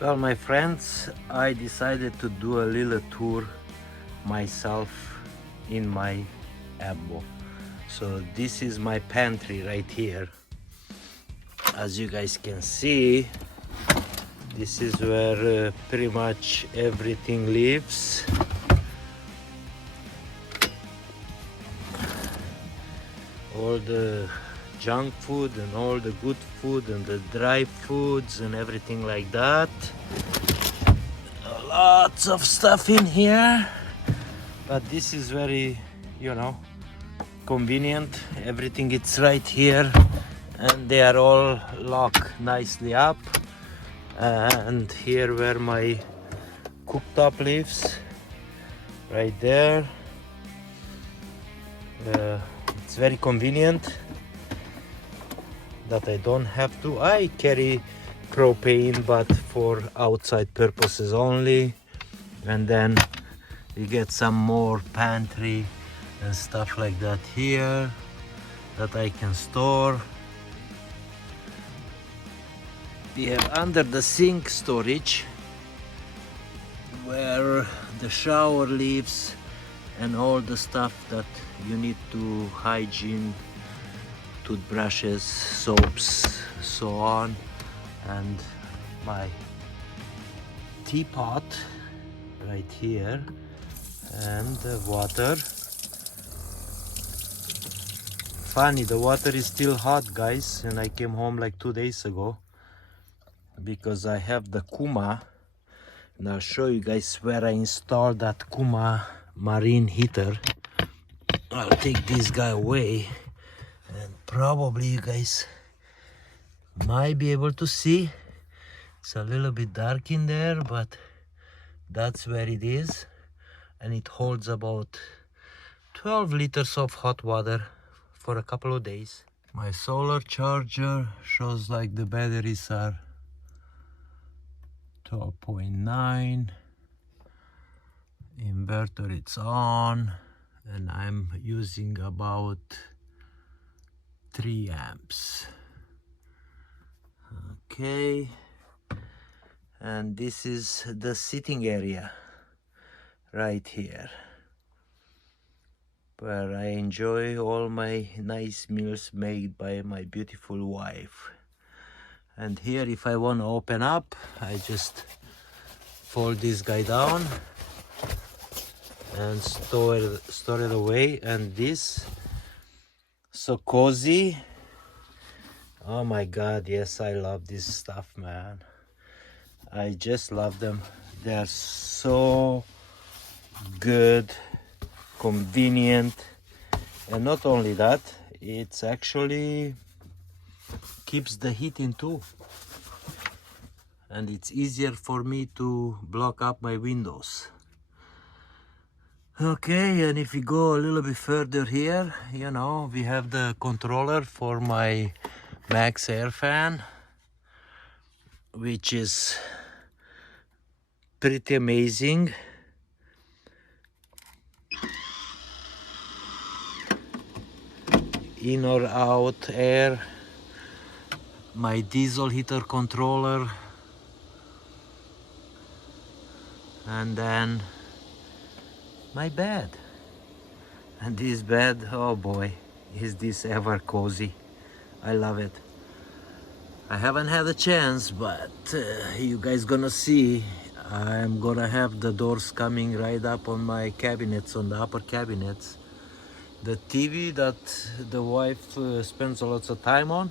Well, my friends, I decided to do a little tour myself in my Abbo. So this is my pantry right here. As you guys can see, this is where pretty much everything lives. All the junk food and all the good food and the dry foods and everything like that. Lots of stuff in here, but this is very, convenient. Everything is right here and they are all locked nicely up. And here where my cooktop lives, right there. It's very convenient that I don't have to. I carry propane, but for outside purposes only. And then we get some more pantry and stuff like that here that I can store. We have under the sink storage where the shower lives and all the stuff that you need to hygiene, toothbrushes, soaps, so on. And my teapot right here, and the water. Funny, the water is still hot, guys, and I came home like 2 days ago because I have the Kuma, and I'll show you guys where I installed that Kuma marine heater. I'll take this guy away and probably you guys might be able to see. It's a little bit dark in there, but that's where it is, and it holds about 12 liters of hot water for a couple of days. My solar charger shows like the batteries are 12.9. Inverter it's on, and I'm using about 3 amps. Okay, and this is the sitting area right here where I enjoy all my nice meals made by my beautiful wife. And here, if I want to open up, I just fold this guy down and store it away. And this, so cozy. Oh my god, yes, I love this stuff, man. I just love them. They are so good, convenient, and not only that, it's actually keeps the heat in too, and it's easier for me to block up my windows. Okay, and if we go a little bit further here, we have the controller for my Max air fan, which is pretty amazing. In or out air. My diesel heater controller, and then my bed. And this bed, oh boy, is this ever cozy. I love it. I haven't had a chance, but you guys gonna see. I'm gonna have the doors coming right up on my cabinets, on the upper cabinets. The TV that the wife spends a lot of time on,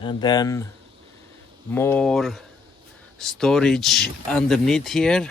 and then more storage underneath here,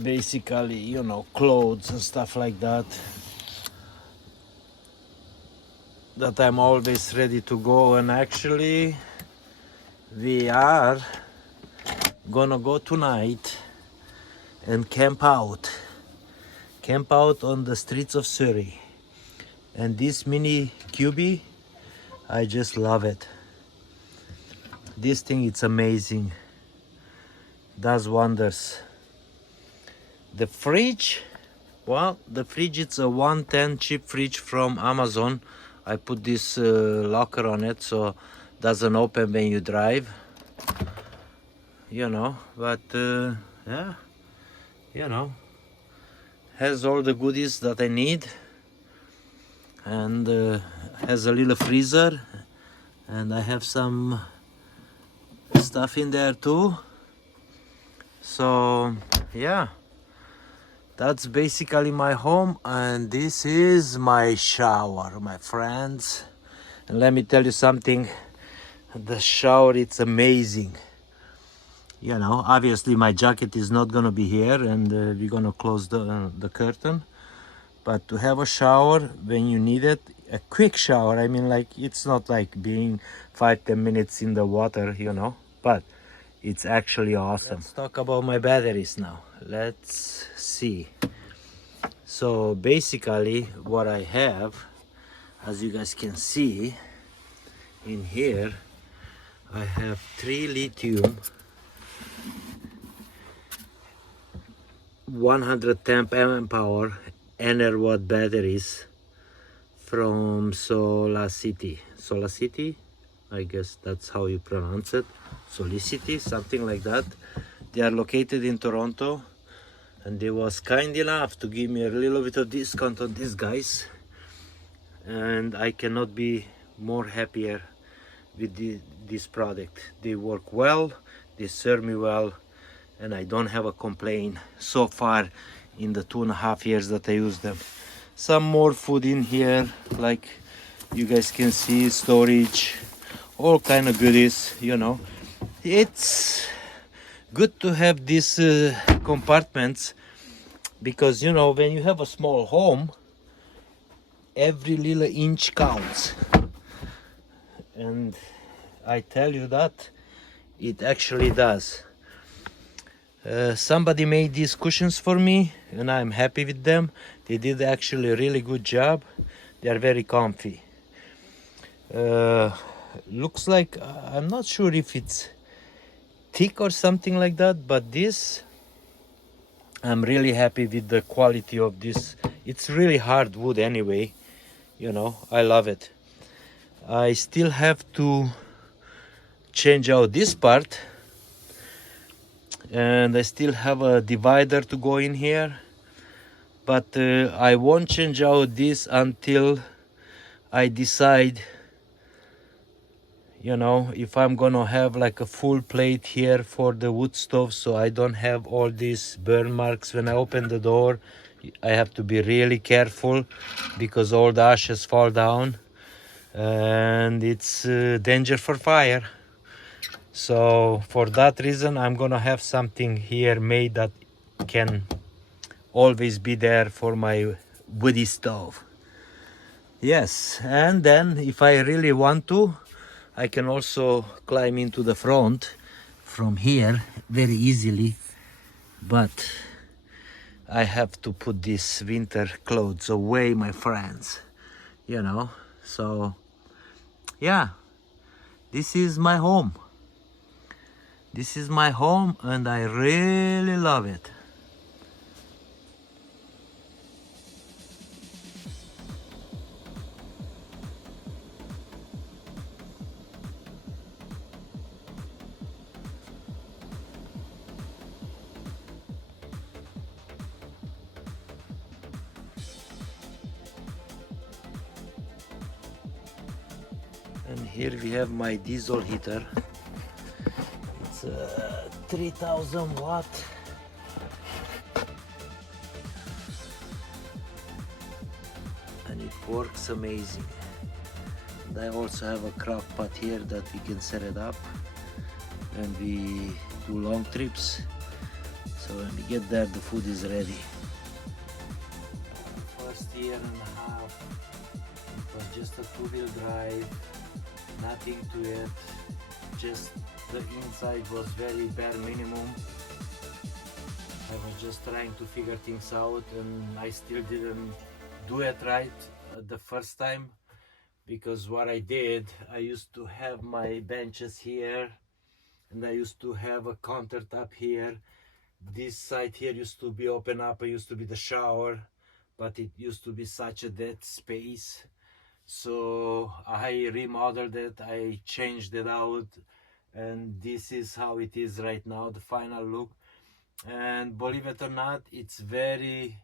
basically, clothes and stuff like that I'm always ready to go. And actually we are gonna go tonight and camp out on the streets of Surrey. And this mini cubie, I just love it. This thing, it's amazing, does wonders. The fridge, well, the fridge, it's a 110 cheap fridge from Amazon. I put this locker on it, so doesn't open when you drive, you know, but yeah, you know, has all the goodies that I need, and has a little freezer, and I have some stuff in there too. So yeah, that's basically my home, and this is my shower, my friends. And let me tell you something, the shower, it's amazing. You know, obviously my jacket is not gonna be here, and we're gonna close the curtain. But to have a shower when you need it, a quick shower, I mean, like, it's not like being 5-10 minutes in the water, you know, but it's actually awesome. Let's talk about my batteries now. Let's see. So basically what I have, as you guys can see in here, I have 3 lithium 110 mAh Enerwatt batteries from Solacity, I guess that's how you pronounce it, Solicity, something like that. They are located in Toronto, and they was kind enough to give me a little bit of discount on these guys, and I cannot be more happier with this product. They work well, they serve me well, and I don't have a complaint so far in the 2.5 years that I use them. Some more food in here, like you guys can see, storage, all kind of goodies, you know. It's good to have these compartments, because, you know, when you have a small home, every little inch counts. And I tell you that it actually does. Somebody made these cushions for me, and I'm happy with them. They did actually a really good job. They are very comfy. Looks like, I'm not sure if it's thick or something like that, but this, I'm really happy with the quality of this. It's really hard wood anyway, you know, I love it. I still have to change out this part, and I still have a divider to go in here, but I won't change out this until I decide, you know, if I'm gonna have like a full plate here for the wood stove, so I don't have all these burn marks when I open the door. I have to be really careful because all the ashes fall down, and it's danger for fire. So for that reason, I'm gonna have something here made that can always be there for my woody stove. Yes, and then if I really want to, I can also climb into the front from here very easily, but I have to put these winter clothes away, my friends, you know. So yeah, this is my home. This is my home, and I really love it. And here we have my diesel heater. It's 3000 watt. And it works amazing. And I also have a crock pot here that we can set it up when we do long trips. So when we get there, the food is ready. First year and a half, it was just a 2-wheel drive, nothing to it, just the inside was very bare minimum. I was just trying to figure things out, and I still didn't do it right the first time, because what I did, I used to have my benches here, and I used to have a countertop here. This side here used to be open up, it used to be the shower, but it used to be such a dead space. So I remodeled it, I changed it out, and this is how it is right now, the final look. And believe it or not, it's very,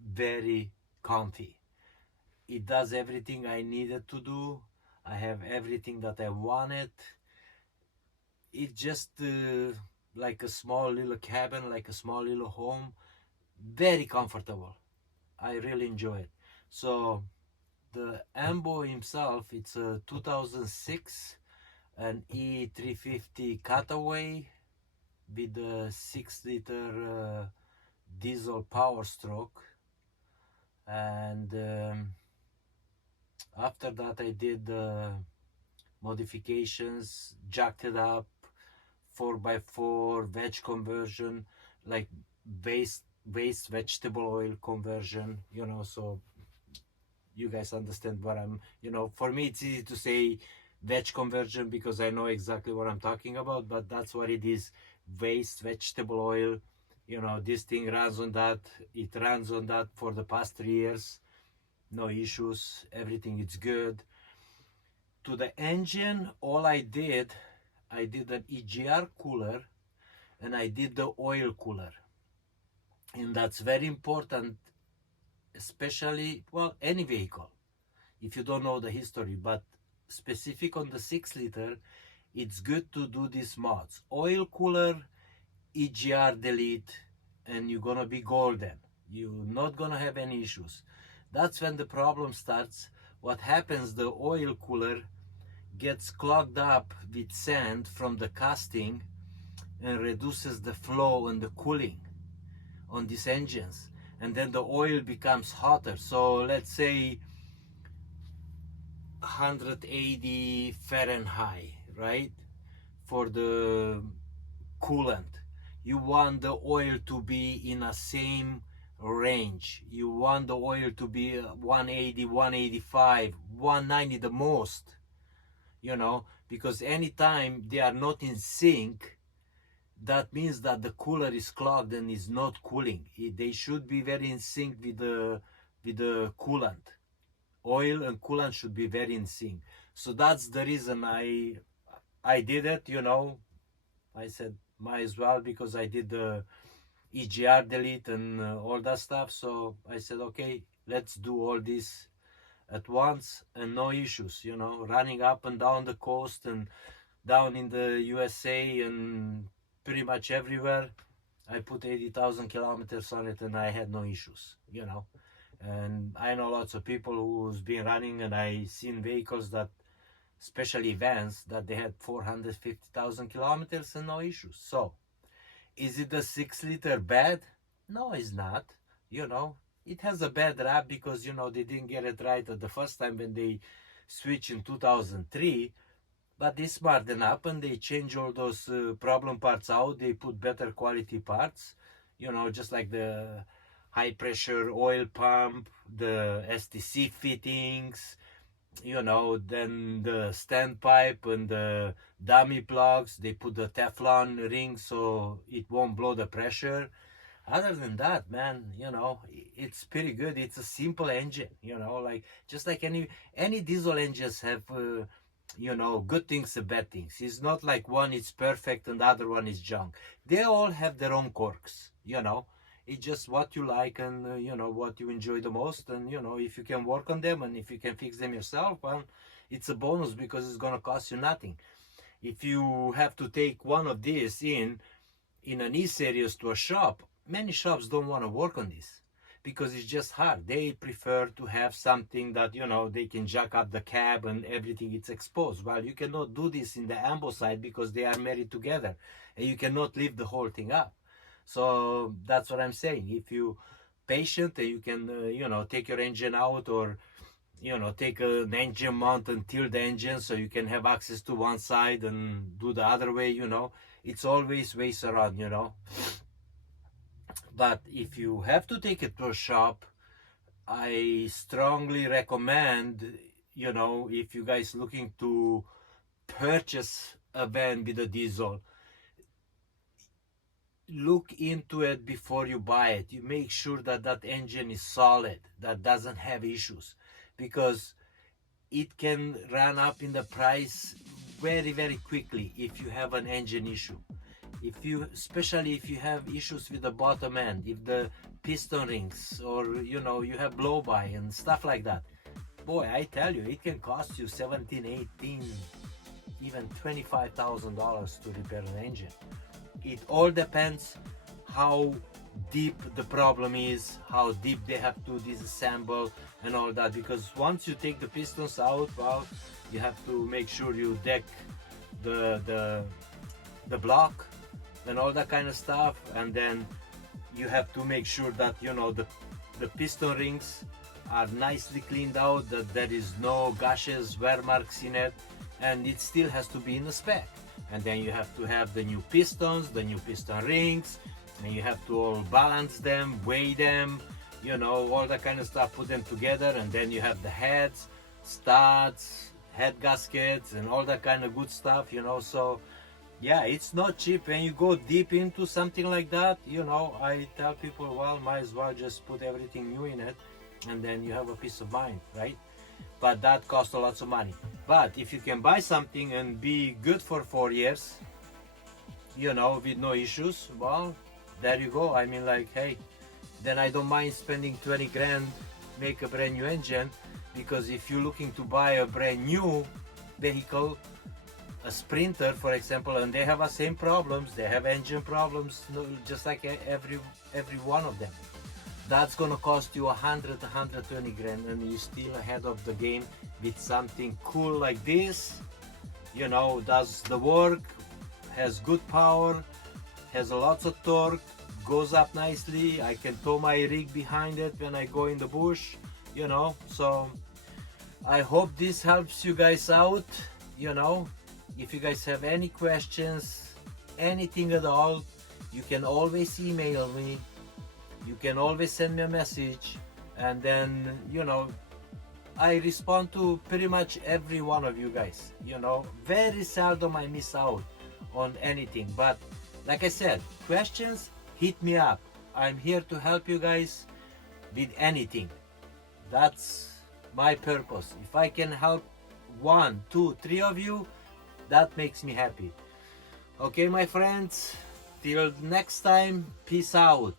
very comfy. It does everything I needed to do. I have everything that I wanted. It's just like a small little cabin, like a small little home. Very comfortable. I really enjoy it. So the Ambo himself, it's a 2006 an E350 cutaway with a 6-liter diesel power stroke. And after that I did modifications, jacked it up, 4x4 veg conversion, like waste vegetable oil conversion, you know. So you guys understand what I'm, you know, for me it's easy to say veg conversion because I know exactly what I'm talking about, but that's what it is. Waste vegetable oil, you know, this thing runs on that. It runs on that for the past 3 years, no issues, everything is good. To the engine, all I did an EGR cooler and I did the oil cooler, and that's very important, especially, well, any vehicle, if you don't know the history, but specific on the 6-liter, it's good to do these mods: oil cooler, EGR delete, and you're gonna be golden. You're not gonna have any issues. That's when the problem starts. What happens, the oil cooler gets clogged up with sand from the casting and reduces the flow and the cooling on these engines, and then the oil becomes hotter. So let's say 180 Fahrenheit, right? For the coolant, you want the oil to be in a same range. You want the oil to be 180, 185, 190 the most, you know, because anytime they are not in sync, that means that the cooler is clogged and is not cooling. They should be very in sync with the coolant. Oil and coolant should be very in sync. So that's the reason I did it, you know. I said might as well, because I did the EGR delete and all that stuff. So I said, okay, let's do all this at once and no issues, you know, running up and down the coast and down in the USA and pretty much everywhere. I put 80,000 kilometers on it and I had no issues, you know. And I know lots of people who's been running, and I seen vehicles that, especially vans, that they had 450,000 kilometers and no issues. So is it the 6-liter bad? No, it's not. You know, it has a bad rap because, you know, they didn't get it right at the first time when they switched in 2003. But they smarten up and they change all those problem parts out. They put better quality parts, you know, just like the high pressure oil pump, the STC fittings, you know, then the standpipe and the dummy plugs. They put the Teflon ring so it won't blow the pressure. Other than that, man, you know, it's pretty good. It's a simple engine, you know, like just like any diesel engines have you know, good things and bad things. It's not like one is perfect and the other one is junk. They all have their own quirks, you know. It's just what you like and you know, what you enjoy the most. And you know, if you can work on them and if you can fix them yourself, well, it's a bonus because it's gonna cost you nothing. If you have to take one of these in an E-Series to a shop, many shops don't want to work on this because it's just hard. They prefer to have something that, you know, they can jack up the cab and everything is exposed. Well, you cannot do this in the Ambo side because they are married together and you cannot lift the whole thing up. So that's what I'm saying. If you patient and you can, you know, take your engine out, or you know, take an engine mount and tilt the engine so you can have access to one side and do the other way, you know, it's always ways around, you know. But if you have to take it to a shop, I strongly recommend, you know, if you guys looking to purchase a van with a diesel, look into it before you buy it. You make sure that that engine is solid, that doesn't have issues, because it can run up in the price very quickly if you have an engine issue. Especially if you have issues with the bottom end, if the piston rings, or you know, you have blow by and stuff like that, boy, I tell you, it can cost you 17, 18, even $25,000 to repair an engine. It all depends how deep the problem is, how deep they have to disassemble and all that, because once you take the pistons out, well, you have to make sure you deck the block and all that kind of stuff, and then you have to make sure that, you know, the piston rings are nicely cleaned out, that there is no gashes, wear marks in it, and it still has to be in the spec. And then you have to have the new pistons, the new piston rings, and you have to all balance them, weigh them, you know, all that kind of stuff, put them together, and then you have the heads, studs, head gaskets, and all that kind of good stuff, you know. So yeah, it's not cheap when you go deep into something like that, you know. I tell people, well, might as well just put everything new in it, and then you have a peace of mind, right? But that costs a lot of money. But if you can buy something and be good for 4 years, you know, with no issues, well, there you go. I mean, like, hey, then I don't mind spending 20 grand, make a brand new engine, because if you're looking to buy a brand new vehicle, a Sprinter, for example, and they have the same problems, they have engine problems, just like every one of them, that's gonna cost you 100, 120 grand, and you're still ahead of the game with something cool like this, you know, does the work, has good power, has a lot of torque, goes up nicely. I can tow my rig behind it when I go in the bush, you know. So I hope this helps you guys out, you know. If you guys have any questions, anything at all, you can always email me, you can always send me a message, and then, you know, I respond to pretty much every one of you guys, you know. Very seldom I miss out on anything, but like I said, questions, hit me up. I'm here to help you guys with anything. That's my purpose. If I can help 1, 2, 3 of you, that makes me happy. Okay, my friends, till next time, peace out.